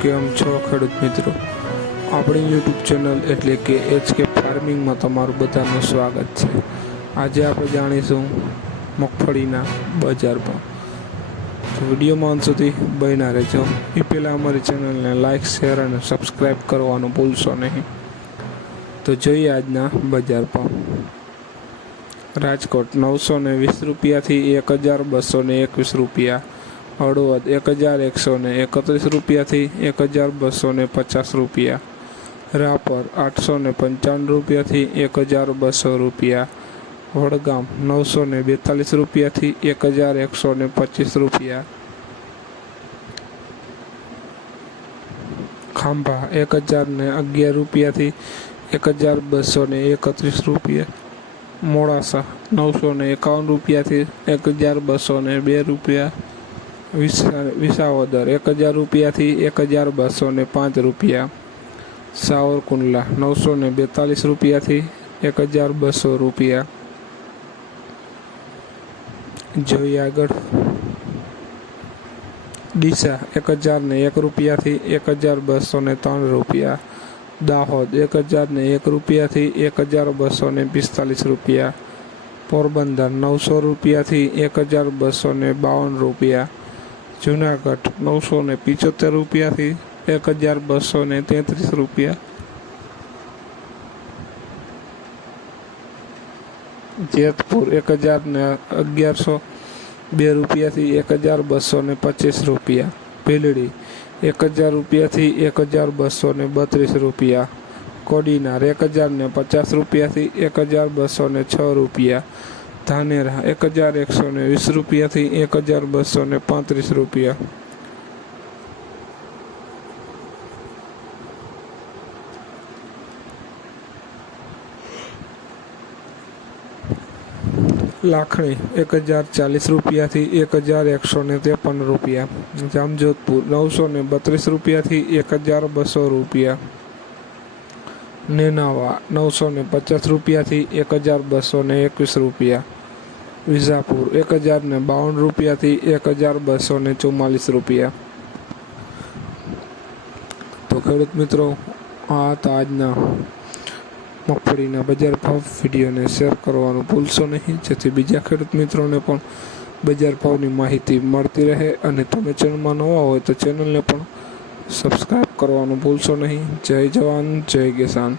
કેમ છો ખેડૂત મિત્રો? આપણી યુટ્યુબ ચેનલ એટલે કે HK ફાર્મિંગમાં તમારું બધાનું સ્વાગત છે. આજે આપણે જાણીશું મગફળીના બજાર ભાવ. વિડીયોમાં અંત સુધી બન્યા રહેજો. એ પહેલાં અમારી ચેનલને લાઇક, શેર અને સબસ્ક્રાઈબ કરવાનું ભૂલશો નહીં. તો જોઈએ આજના બજાર ભાવ. રાજકોટ 920 રૂપિયાથી 1221 રૂપિયા, હળવદ 1131 રૂપિયાથી 1250 રૂપિયા, રાપર 855 રૂપિયાથી 1200 રૂપિયા, વડગામ 942 રૂપિયાથી 1125 રૂપિયા, ખાંભા 1011 રૂપિયાથી 1231 રૂપિયા, મોડાસા 951 રૂપિયાથી 1202 રૂપિયા, વિસાવદર 1000 રૂપિયાથી 1205 રૂપિયા, સાવરકુંડલા 942 રૂપિયાથી 1200 રૂપિયા. જોઈએ આગળ. ડીસા 1001 રૂપિયાથી 1203 રૂપિયા, દાહોદ 1001 રૂપિયાથી 1245 રૂપિયા, પોરબંદર 900 રૂપિયાથી 1252 રૂપિયા, જુનાગઢ 975 રૂપિયાથી 1233 રૂપિયા, જેતપુર 1102 રૂપિયાથી 1225 રૂપિયા, ભીલડી 1000 રૂપિયાથી 1232 રૂપિયા, કોડીનાર 1050 રૂપિયાથી 1206 રૂપિયા, ધાનેરા 1120 રૂપિયાથી 1235 રૂપિયા. લાખણી 1040 રૂપિયાથી 1153 રૂપિયા, જામજોધપુર 932 રૂપિયાથી 1200 રૂપિયા, નેનાવા 950 રૂપિયાથી 1221 રૂપિયા, વિજાપુર 1052 રૂપિયાથી 1244 રૂપિયા. તો ખેડૂત મિત્રો, આ હતા આજના મગફળીના બજાર ભાવ. વિડીયોને શેર કરવાનું ભૂલશો નહીં, જેથી બીજા ખેડૂત મિત્રોને પણ બજાર ભાવની માહિતી મળતી રહે. અને તમે ચેનલમાં નવા હોય તો ચેનલને પણ સબસ્ક્રાઈબ કરવાનું ભૂલશો નહીં. જય જવાન, જય કિસાન.